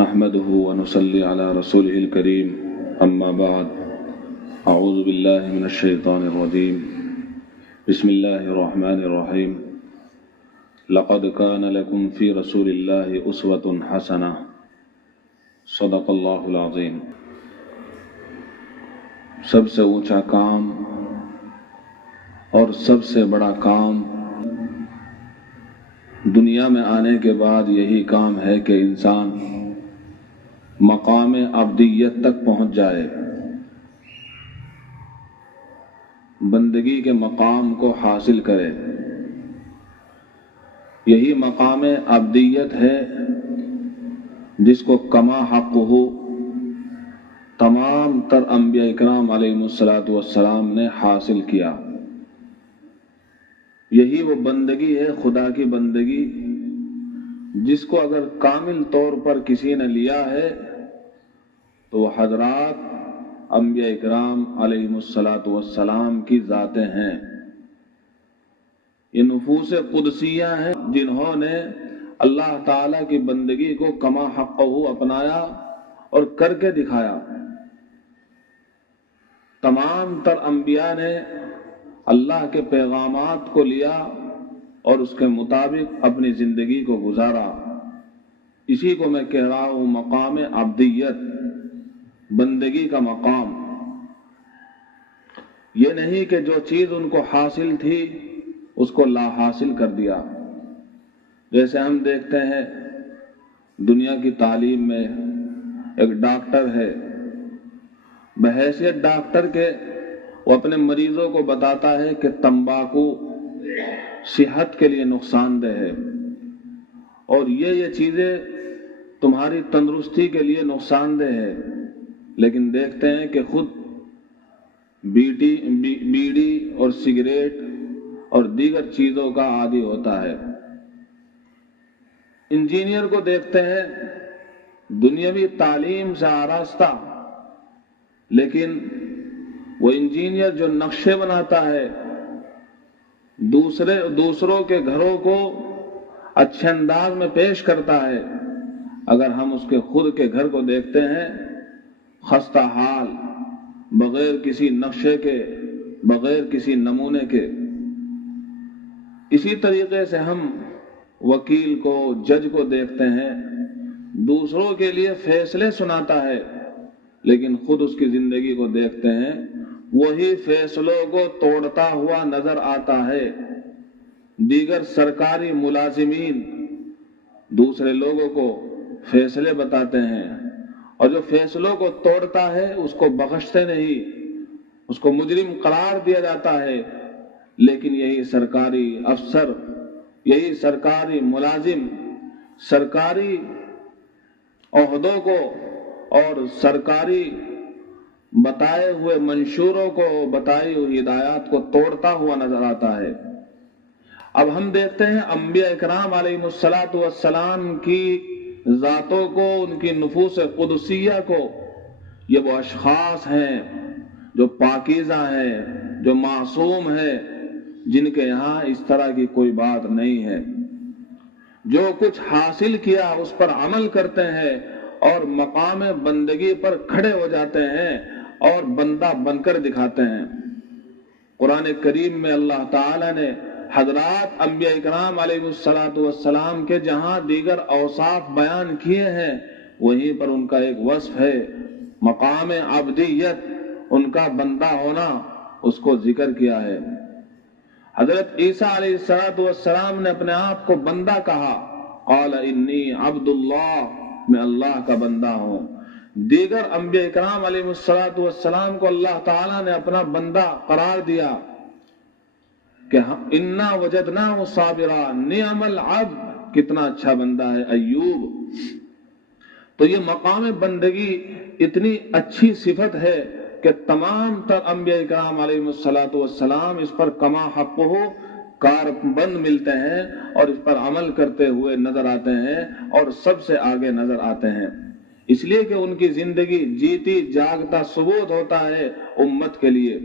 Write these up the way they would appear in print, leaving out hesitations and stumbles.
نحمده ونصلي على رسوله الكريم أما بعد أعوذ بالله من الشيطان الرجيم بسم الله الرحمن الرحيم لقد كان لكم في رسول الله أسوة حسنة صدق اللہ العظیم۔ سب سے اونچا کام اور سب سے بڑا کام دنیا میں آنے کے بعد یہی کام ہے کہ انسان مقام عبدیت تک پہنچ جائے، بندگی کے مقام کو حاصل کرے۔ یہی مقام عبدیت ہے جس کو کما حق ہو تمام تر انبیاء اکرام علیہ السلام نے حاصل کیا۔ یہی وہ بندگی ہے، خدا کی بندگی، جس کو اگر کامل طور پر کسی نے لیا ہے تو وہ حضرات انبیاء اکرام علیہ السلام کی ذاتیں ہیں۔ یہ نفوس قدسیہ ہیں جنہوں نے اللہ تعالیٰ کی بندگی کو کما حقہ اپنایا اور کر کے دکھایا۔ تمام تر انبیاء نے اللہ کے پیغامات کو لیا اور اس کے مطابق اپنی زندگی کو گزارا۔ اسی کو میں کہہ رہا ہوں مقام عبدیت، بندگی کا مقام۔ یہ نہیں کہ جو چیز ان کو حاصل تھی اس کو لا حاصل کر دیا۔ جیسے ہم دیکھتے ہیں دنیا کی تعلیم میں ایک ڈاکٹر ہے، بحیثیت ڈاکٹر کے وہ اپنے مریضوں کو بتاتا ہے کہ تمباکو صحت کے لیے نقصان دہ ہے اور یہ چیزیں تمہاری تندرستی کے لیے نقصان دہ ہے، لیکن دیکھتے ہیں کہ خود بیڑی اور سگریٹ اور دیگر چیزوں کا عادی ہوتا ہے۔ انجینئر کو دیکھتے ہیں دنیاوی تعلیم سے آراستہ، لیکن وہ انجینئر جو نقشے بناتا ہے دوسروں کے گھروں کو اچھے انداز میں پیش کرتا ہے، اگر ہم اس کے خود کے گھر کو دیکھتے ہیں خستہ حال، بغیر کسی نقشے کے، بغیر کسی نمونے کے۔ اسی طریقے سے ہم وکیل کو، جج کو دیکھتے ہیں دوسروں کے لیے فیصلے سناتا ہے، لیکن خود اس کی زندگی کو دیکھتے ہیں وہی فیصلوں کو توڑتا ہوا نظر آتا ہے۔ دیگر سرکاری ملازمین دوسرے لوگوں کو فیصلے بتاتے ہیں اور جو فیصلوں کو توڑتا ہے اس کو بخشتے نہیں، اس کو مجرم قرار دیا جاتا ہے، لیکن یہی سرکاری افسر، یہی سرکاری ملازم سرکاری عہدوں کو اور سرکاری بتائے ہوئے منشوروں کو، بتائی ہوئی ہدایات کو توڑتا ہوا نظر آتا ہے۔ اب ہم دیکھتے ہیں انبیاء اکرام علیہ السلام کی ذاتوں کو، ان کی نفوس قدسیہ کو۔ یہ وہ اشخاص ہیں جو پاکیزہ ہیں، جو معصوم ہیں، جن کے یہاں اس طرح کی کوئی بات نہیں ہے۔ جو کچھ حاصل کیا اس پر عمل کرتے ہیں اور مقام بندگی پر کھڑے ہو جاتے ہیں اور بندہ بن کر دکھاتے ہیں۔ قرآن کریم میں اللہ تعالی نے حضرات انبیاء اکرام علیہ السلام کے جہاں دیگر اوصاف بیان کیے ہیں، وہیں پر ان کا ایک وصف ہے مقام عبدیت، ان کا بندہ ہونا، اس کو ذکر کیا ہے۔ حضرت عیسیٰ علیہ السلام نے اپنے آپ کو بندہ کہا، قال انی عبد اللہ، میں اللہ کا بندہ ہوں۔ دیگر انبیاء اکرام علیہ السلام کو اللہ تعالیٰ نے اپنا بندہ قرار دیا کہ انا وجدناہ صابرا نعم العبد، کتنا اچھا بندہ ہے ایوب۔ تو یہ مقام بندگی اتنی اچھی صفت ہے کہ تمام تر انبیاء اکرام علیہ السلام اس پر کما حق ہو کاربند ملتے ہیں اور اس پر عمل کرتے ہوئے نظر آتے ہیں اور سب سے آگے نظر آتے ہیں، اس لیے کہ ان کی زندگی جیتی جاگتا ثبوت ہوتا ہے امت کے لیے۔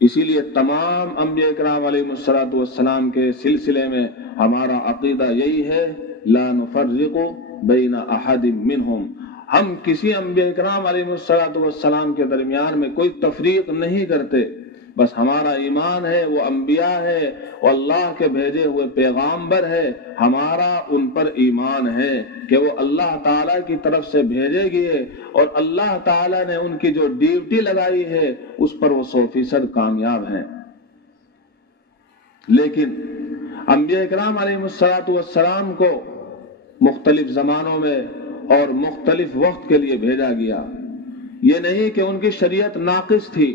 اسی لیے تمام انبیاء کرام علیہ السلام کے سلسلے میں ہمارا عقیدہ یہی ہے، لا نفرق بین احد منہم، ہم کسی انبیاء کرام علیہ السلام کے درمیان میں کوئی تفریق نہیں کرتے، بس ہمارا ایمان ہے وہ انبیاء ہے، وہ اللہ کے بھیجے ہوئے پیغامبر ہے، ہمارا ان پر ایمان ہے کہ وہ اللہ تعالیٰ کی طرف سے بھیجے گئے اور اللہ تعالیٰ نے ان کی جو ڈیوٹی لگائی ہے اس پر وہ 100% کامیاب ہیں۔ لیکن انبیاء کرام علیہ السلام کو مختلف زمانوں میں اور مختلف وقت کے لیے بھیجا گیا، یہ نہیں کہ ان کی شریعت ناقص تھی،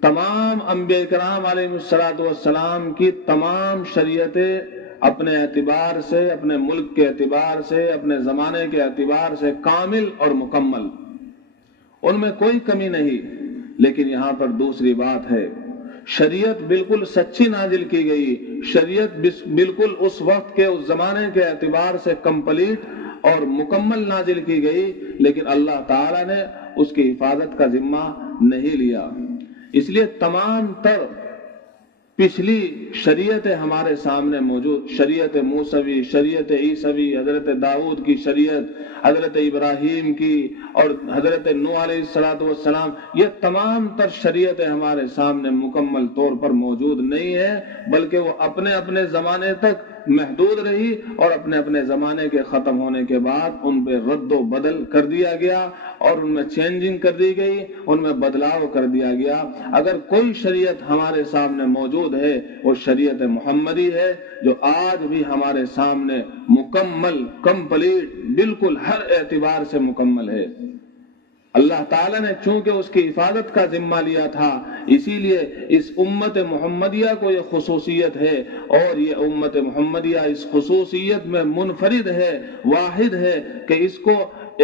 تمام انبیاء کرام علیہ السلام کی تمام شریعتیں اپنے اعتبار سے، اپنے ملک کے اعتبار سے، اپنے زمانے کے اعتبار سے کامل اور مکمل، ان میں کوئی کمی نہیں۔ لیکن یہاں پر دوسری بات ہے، شریعت بالکل سچی نازل کی گئی، شریعت بالکل اس وقت کے اس زمانے کے اعتبار سے کمپلیٹ اور مکمل نازل کی گئی، لیکن اللہ تعالیٰ نے اس کی حفاظت کا ذمہ نہیں لیا۔ اس لیے تمام تر پچھلی شریعتیں ہمارے سامنے موجود، شریعت موسوی، شریعت عیسوی، حضرت داؤد کی شریعت، حضرت ابراہیم کی اور حضرت نوح علیہ السلام، یہ تمام تر شریعتیں ہمارے سامنے مکمل طور پر موجود نہیں ہیں، بلکہ وہ اپنے اپنے زمانے تک محدود رہی اور اپنے اپنے زمانے کے ختم ہونے کے بعد ان پہ رد و بدل کر دیا گیا اور ان میں چینجنگ کر دی گئی، ان میں بدلاؤ کر دیا گیا۔ اگر کوئی شریعت ہمارے سامنے موجود ہے وہ شریعت محمدی ہے، جو آج بھی ہمارے سامنے مکمل، کمپلیٹ، بالکل ہر اعتبار سے مکمل ہے۔ اللہ تعالیٰ نے چونکہ اس کی حفاظت کا ذمہ لیا تھا، اسی لیے اس امت محمدیہ کو یہ خصوصیت ہے، اور یہ امت محمدیہ اس خصوصیت میں منفرد ہے، واحد ہے کہ اس کو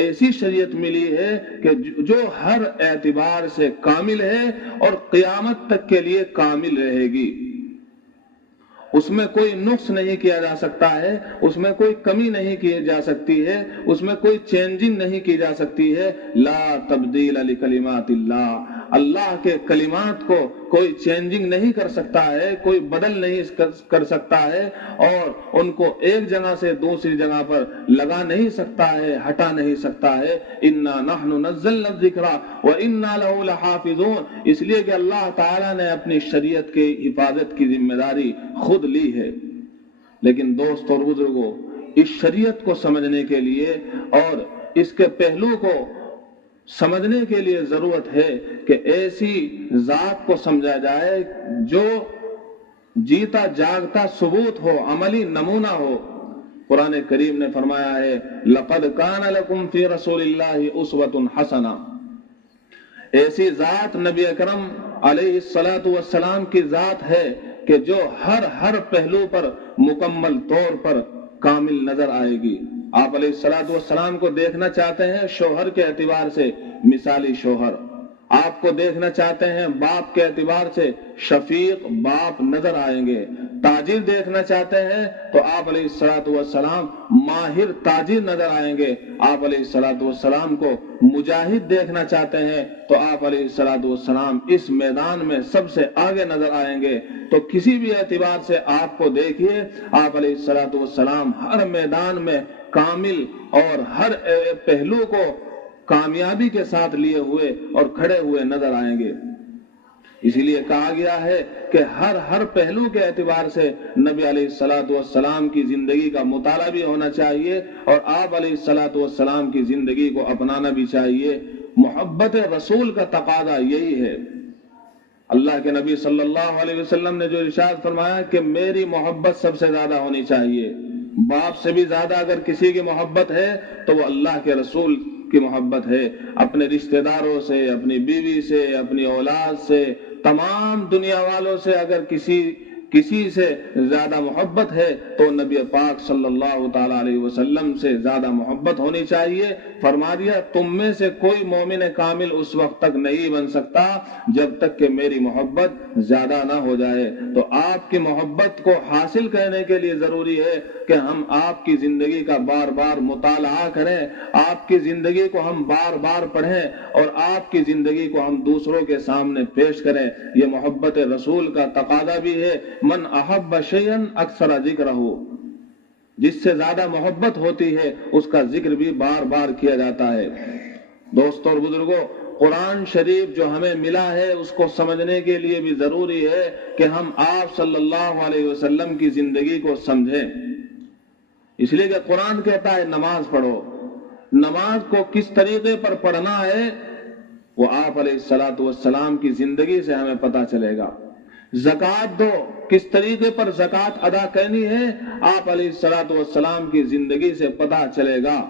ایسی شریعت ملی ہے کہ جو ہر اعتبار سے کامل ہے اور قیامت تک کے لیے کامل رہے گی۔ اس میں کوئی نقص نہیں کیا جا سکتا ہے، اس میں کوئی کمی نہیں کی جا سکتی ہے، اس میں کوئی چینجنگ نہیں کی جا سکتی ہے۔ لا تبدیل لکلمات اللہ، اللہ کے کلمات کو کوئی چینجنگ نہیں کر سکتا ہے، کوئی بدل نہیں کر سکتا ہے، اور ان کو ایک جگہ سے دوسری جگہ پر لگا نہیں سکتا ہے، ہٹا نہیں سکتا ہے۔ انا نحن نزلنا الذکر وانا له لحافظون، اس لیے کہ اللہ تعالیٰ نے اپنی شریعت کی حفاظت کی ذمہ داری خود لی ہے۔ لیکن دوستو اور بزرگوں، اس شریعت کو سمجھنے کے لیے اور اس کے پہلو کو سمجھنے کے لیے ضرورت ہے کہ ایسی ذات کو سمجھا جائے جو جیتا جاگتا ثبوت ہو، عملی نمونہ ہو۔ قرآن کریم نے فرمایا ہے لَقَدْ كَانَ لَكُمْ فِي رَسُولِ اللَّهِ أُسْوَةٌ حَسَنَةٌ، ایسی ذات نبی اکرم علیہ السلام کی ذات ہے کہ جو ہر پہلو پر مکمل طور پر کامل نظر آئے گی۔ آپ علیہ السلام کو دیکھنا چاہتے ہیں شوہر کے اعتبار سے مثالی شوہر، آپ کو دیکھنا چاہتے ہیں باپ کے اعتبار سے شفیق باپ نظر آئیں گے، تاجر دیکھنا چاہتے ہیں تو آپ علیہ السلام ماہر تاجر نظر آئیں گے، آپ علیہ السلام کو مجاہد دیکھنا چاہتے ہیں تو آپ علیہ السلام اس میدان میں سب سے آگے نظر آئیں گے۔ تو کسی بھی اعتبار سے آپ کو دیکھیے، آپ علیہ السلام ہر میدان میں کامل اور ہر پہلو کو کامیابی کے ساتھ لیے ہوئے اور کھڑے ہوئے نظر آئیں گے۔ اسی لیے کہا گیا ہے کہ ہر پہلو کے اعتبار سے نبی علیہ السلام کی زندگی کا مطالعہ بھی ہونا چاہیے اور آپ علیہ السلام کی زندگی کو اپنانا بھی چاہیے۔ محبت رسول کا تقاضا یہی ہے۔ اللہ کے نبی صلی اللہ علیہ وسلم نے جو ارشاد فرمایا کہ میری محبت سب سے زیادہ ہونی چاہیے، باپ سے بھی زیادہ اگر کسی کی محبت ہے تو وہ اللہ کے رسول کی محبت ہے۔ اپنے رشتہ داروں سے، اپنی بیوی سے، اپنی اولاد سے، تمام دنیا والوں سے اگر کسی سے زیادہ محبت ہے تو نبی پاک صلی اللہ تعالی علیہ وسلم سے زیادہ محبت ہونی چاہیے۔ فرما دیا تم میں سے کوئی مومن کامل اس وقت تک نہیں بن سکتا جب تک کہ میری محبت زیادہ نہ ہو جائے۔ تو آپ کی محبت کو حاصل کرنے کے لیے ضروری ہے کہ ہم آپ کی زندگی کا بار بار مطالعہ کریں، آپ کی زندگی کو ہم بار بار پڑھیں اور آپ کی زندگی کو ہم دوسروں کے سامنے پیش کریں۔ یہ محبت رسول کا تقاضا بھی ہے۔ من احب شیئا اکثر ذکرہ، جس سے زیادہ محبت ہوتی ہے اس کا ذکر بھی بار بار کیا جاتا ہے۔ دوستوں اور بزرگوں، قرآن شریف جو ہمیں ملا ہے اس کو سمجھنے کے لیے بھی ضروری ہے کہ ہم آپ صلی اللہ علیہ وسلم کی زندگی کو سمجھیں۔ اس لیے کہ قرآن کہتا ہے نماز پڑھو، نماز کو کس طریقے پر پڑھنا ہے وہ آپ علیہ الصلوۃ والسلام کی زندگی سے ہمیں پتہ چلے گا۔ زکوٰۃ دو، کس طریقے پر زکوٰۃ ادا کرنی ہے آپ علیہ الصلوۃ والسلام کی زندگی سے پتہ چلے گا۔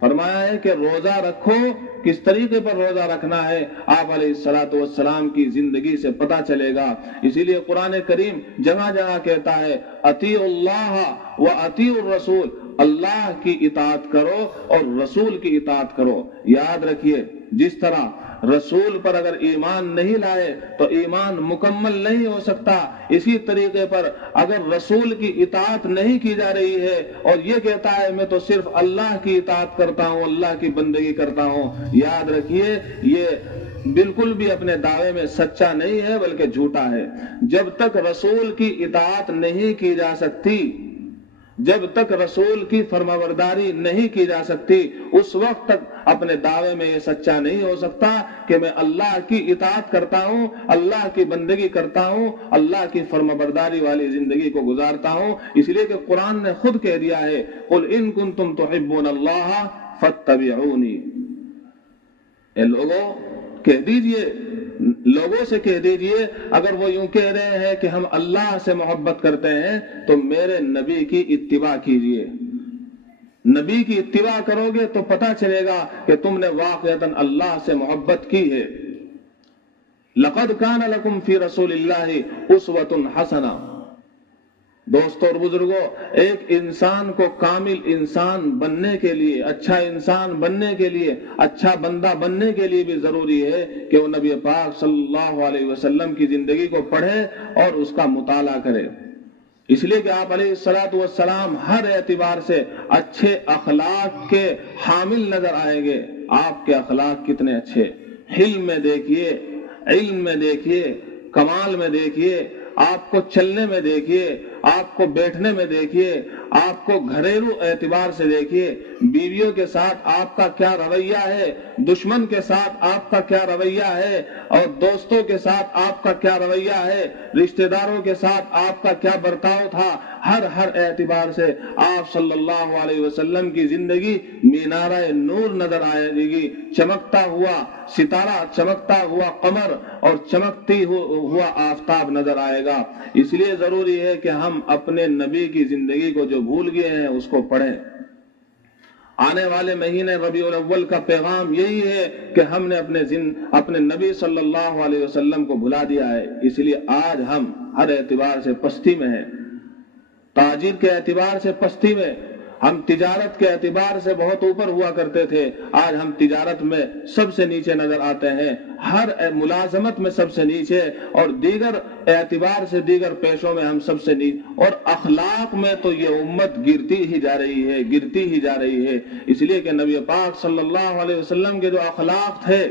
فرمایا ہے کہ روزہ رکھو، کس طریقے پر روزہ رکھنا ہے آپ علیہ الصلوۃ والسلام کی زندگی سے پتہ چلے گا۔ اسی لیے قرآن کریم جگہ جگہ کہتا ہے اطیعوا اللہ و اطیعوا الرسول، اللہ کی اطاعت کرو اور رسول کی اطاعت کرو۔ یاد رکھیے، جس طرح رسول پر اگر ایمان نہیں لائے تو ایمان مکمل نہیں ہو سکتا، اسی طریقے پر اگر رسول کی اطاعت نہیں کی جا رہی ہے اور یہ کہتا ہے میں تو صرف اللہ کی اطاعت کرتا ہوں، اللہ کی بندگی کرتا ہوں، یاد رکھیے یہ بالکل بھی اپنے دعوے میں سچا نہیں ہے بلکہ جھوٹا ہے۔ جب تک رسول کی اطاعت نہیں کی جا سکتی، جب تک رسول کی فرمانبرداری نہیں کی جا سکتی، اس وقت تک اپنے دعوے میں یہ سچا نہیں ہو سکتا کہ میں اللہ کی اطاعت کرتا ہوں، اللہ کی بندگی کرتا ہوں، اللہ کی فرمانبرداری والی زندگی کو گزارتا ہوں۔ اس لیے کہ قرآن نے خود کہہ دیا ہے قل ان کنتم تحبون اللہ فاتبعونی، اے لوگوں کہہ دیجئے، لوگوں سے کہہ دیجئے اگر وہ یوں کہہ رہے ہیں کہ ہم اللہ سے محبت کرتے ہیں تو میرے نبی کی اتباع کیجئے۔ نبی کی اتباع کرو گے تو پتہ چلے گا کہ تم نے واقعتاً اللہ سے محبت کی ہے۔ لقد کان لکم فی رسول اللہ اسوۃ حسنہ۔ دوستوں اور بزرگوں، ایک انسان کو کامل انسان بننے کے لیے، اچھا انسان بننے کے لیے، اچھا بندہ بننے کے لیے بھی ضروری ہے کہ وہ نبی پاک صلی اللہ علیہ وسلم کی زندگی کو پڑھے اور اس کا مطالعہ کرے۔ اس لیے کہ آپ علیہ الصلوۃ والسلام ہر اعتبار سے اچھے اخلاق کے حامل نظر آئیں گے۔ آپ کے اخلاق کتنے اچھے، حلم میں دیکھیے، علم میں دیکھیے، کمال میں دیکھیے، آپ کو چلنے میں دیکھیے، آپ کو بیٹھنے میں دیکھیے، آپ کو گھریلو اعتبار سے دیکھیے، بیویوں کے ساتھ آپ کا کیا رویہ ہے، دشمن کے ساتھ آپ کا کیا رویہ ہے، اور دوستوں کے ساتھ آپ کا کیا رویہ ہے، رشتہ داروں کے ساتھ آپ کا کیا برتاؤ تھا۔ ہر اعتبار سے آپ صلی اللہ علیہ وسلم کی زندگی مینارہ نور نظر آئے گی، چمکتا ہوا ستارہ، چمکتا ہوا قمر اور چمکتی ہوا آفتاب نظر آئے گا۔ اس لیے ضروری ہے کہ ہم اپنے نبی کی زندگی کو جو بھول گئے ہیں اس کو پڑھیں۔ آنے والے مہینے ربیع الاول کا پیغام یہی ہے کہ ہم نے اپنے نبی صلی اللہ علیہ وسلم کو بھلا دیا ہے۔ اس لیے آج ہم ہر اعتبار سے پستی میں ہیں، تاجر کے اعتبار سے پستی میں، ہم تجارت کے اعتبار سے بہت اوپر ہوا کرتے تھے، آج ہم تجارت میں سب سے نیچے نظر آتے ہیں، ہر ملازمت میں سب سے نیچے، اور دیگر اعتبار سے دیگر پیشوں میں ہم سب سے نیچے، اور اخلاق میں تو یہ امت گرتی ہی جا رہی ہے، گرتی ہی جا رہی ہے۔ اس لیے کہ نبی پاک صلی اللہ علیہ وسلم کے جو اخلاق تھے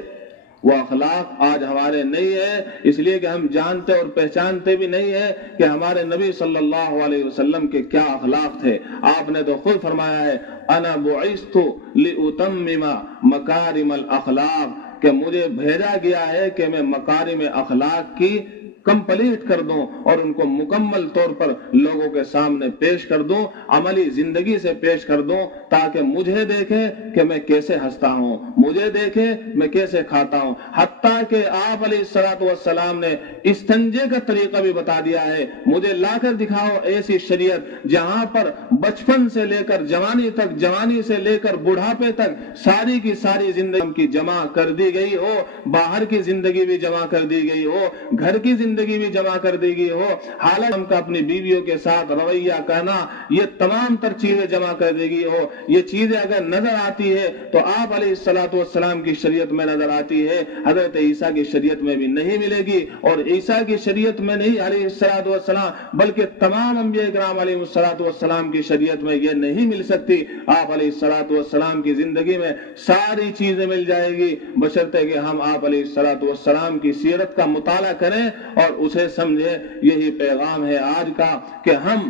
وہ اخلاق آج ہمارے نہیں ہے، اس لیے کہ ہم جانتے اور پہچانتے بھی نہیں ہے کہ ہمارے نبی صلی اللہ علیہ وسلم کے کیا اخلاق تھے۔ آپ نے تو خود فرمایا ہے انا بعثت لاتمم مکارم الاخلاق، کہ مجھے بھیجا گیا ہے کہ میں مکارم اخلاق کی کمپلیٹ کر دوں اور ان کو مکمل طور پر لوگوں کے سامنے پیش کر دوں، عملی زندگی سے پیش کر دوں، تاکہ مجھے دیکھیں کہ میں کیسے ہنستا ہوں، مجھے دیکھیں میں کیسے کھاتا ہوں۔ حتیٰ کہ آپ علیہ الصلوۃ والسلام نے استنجے کا طریقہ بھی بتا دیا ہے، مجھے لا کر دکھاؤ ایسی شریعت جہاں پر بچپن سے لے کر جوانی تک، جوانی سے لے کر بڑھاپے تک ساری کی ساری زندگی کی جمع کر دی گئی ہو، باہر کی زندگی بھی جمع کر دی گئی ہو، گھر کی زندگی بھی جمع کر دی گئی ہو، حالانکہ ہم کا اپنی بیویوں کے ساتھ رویہ کہنا، یہ تمام تر چیزیں جمع کر دی گئی ہو۔ یہ چیزیں اگر نظر آتی ہے تو آپ علیہ الصلوۃ والسلام کی شریعت میں نظر آتی ہے، حضرت عیسیٰ کی شریعت میں بھی نہیں ملے گی، اور عیسیٰ کی شریعت میں نہیں علیہ الصلوۃ والسلام بلکہ تمام انبیاء کرام علیہ الصلوۃ والسلام کی شریعت میں یہ نہیں مل سکتی۔ آپ علیہ الصلوۃ والسلام کی زندگی میں ساری چیزیں مل جائے گی، بشرطے کہ ہم آپ علیہ الصلوۃ والسلام کی سیرت کا مطالعہ کریں اور اسے سمجھیں۔ یہی پیغام ہے آج کا کہ ہم